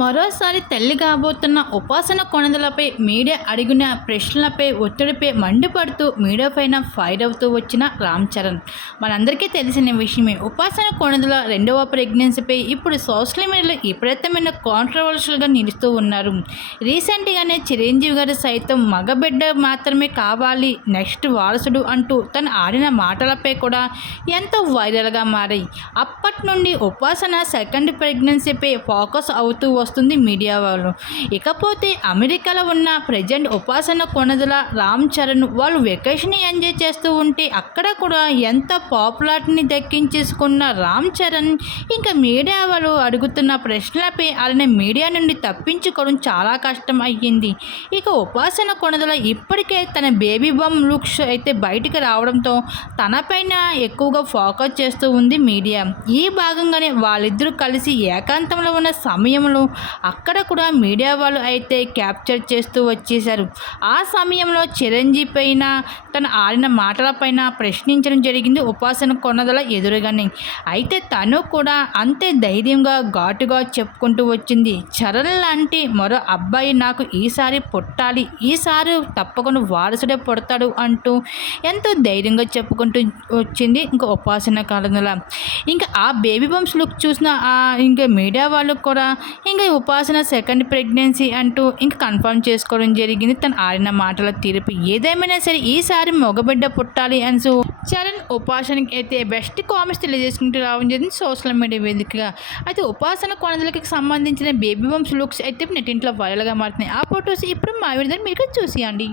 మరోసారి తల్లి కాబోతున్న ఉపాసన కొనదలపై మీడియా అడిగిన ప్రశ్నలపై ఒత్తిడిపై మండిపడుతూ మీడియా పైన ఫైర్ అవుతూ వచ్చిన రామ్ చరణ్. మనందరికీ తెలిసిన విషయమే ఉపాసన కొనదల రెండవ ప్రెగ్నెన్సీపై ఇప్పుడు సోషల్ మీడియాలో విపరీతమైన కాంట్రవర్షియల్గా నిలుస్తూ ఉన్నారు. రీసెంట్గానే చిరంజీవి గారు సైతం మగబిడ్డ మాత్రమే కావాలి నెక్స్ట్ వారసుడు అంటూ తను ఆడిన మాటలపై కూడా ఎంతో వైరల్గా మారాయి. అప్పటి నుండి ఉపాసన సెకండ్ ప్రెగ్నెన్సీపై ఫోకస్ అవుతూ వస్తుంది మీడియా వాళ్ళు. ఇకపోతే అమెరికాలో ఉన్న ప్రజెంట్ ఉపాసన కొనదల రామ్ చరణ్ వాళ్ళు వెకేషన్ ఎంజాయ్ చేస్తూ ఉంటే అక్కడ కూడా ఎంత పాపులారిటీని దక్కించేసుకున్న రామ్ చరణ్ ఇంకా మీడియా వాళ్ళు అడుగుతున్న ప్రశ్నలపై అలానే మీడియా నుండి తప్పించుకోవడం చాలా కష్టం అయ్యింది. ఇక ఉపాసన కొనదల ఇప్పటికే తన బేబీ బమ్ లుక్స్ అయితే బయటికి రావడంతో తనపైన ఎక్కువగా ఫోకస్ చేస్తూ ఉంది మీడియా. ఈ భాగంగానే వాళ్ళిద్దరూ కలిసి ఏకాంతంలో ఉన్న సమయంలో అక్కడ కూడా మీడియా వాళ్ళు అయితే క్యాప్చర్ చేస్తూ వచ్చేశారు. ఆ సమయంలో చిరంజీవి పైన తను ఆడిన మాటలపైన ప్రశ్నించడం జరిగింది ఉపాసన కొన్నదల ఎదురుగానే. అయితే తను కూడా అంతే ధైర్యంగా ఘాటుగా చెప్పుకుంటూ వచ్చింది. చరణ్ లాంటి మరో అబ్బాయి నాకు ఈసారి పుట్టాలి ఈసారి తప్పకుండా వారసుడే పుడతాడు అంటూ ఎంతో ధైర్యంగా చెప్పుకుంటూ వచ్చింది ఇంకా ఉపాసన కాలంలో ఇంకా ఆ బేబీ బంప్స్ లుక్ చూసిన ఇంకా మీడియా వాళ్ళు కూడా ఇంకా ఉపాసన సెకండ్ ప్రెగ్నెన్సీ అంటూ ఇంకా కన్ఫర్మ్ చేసుకోవడం జరిగింది. తను ఆడిన మాటల తీర్పు ఏదేమైనా సరే ఈసారి మగబిడ్డ పుట్టాలి అని చరణ్ ఉపాసనకి అయితే బెస్ట్ కామెంట్స్ తెలియజేసుకుంటూ రావడం జరిగింది సోషల్ మీడియా వేదికగా. అయితే ఉపాసన కొనదలకి సంబంధించిన బేబీ బంప్స్ లుక్స్ అయితే నెట్టింట్లో వైరల్గా మారుతున్నాయి ఆ ఫొటోస్ ఇప్పుడు మా విడుదల మీరు చూసియండి.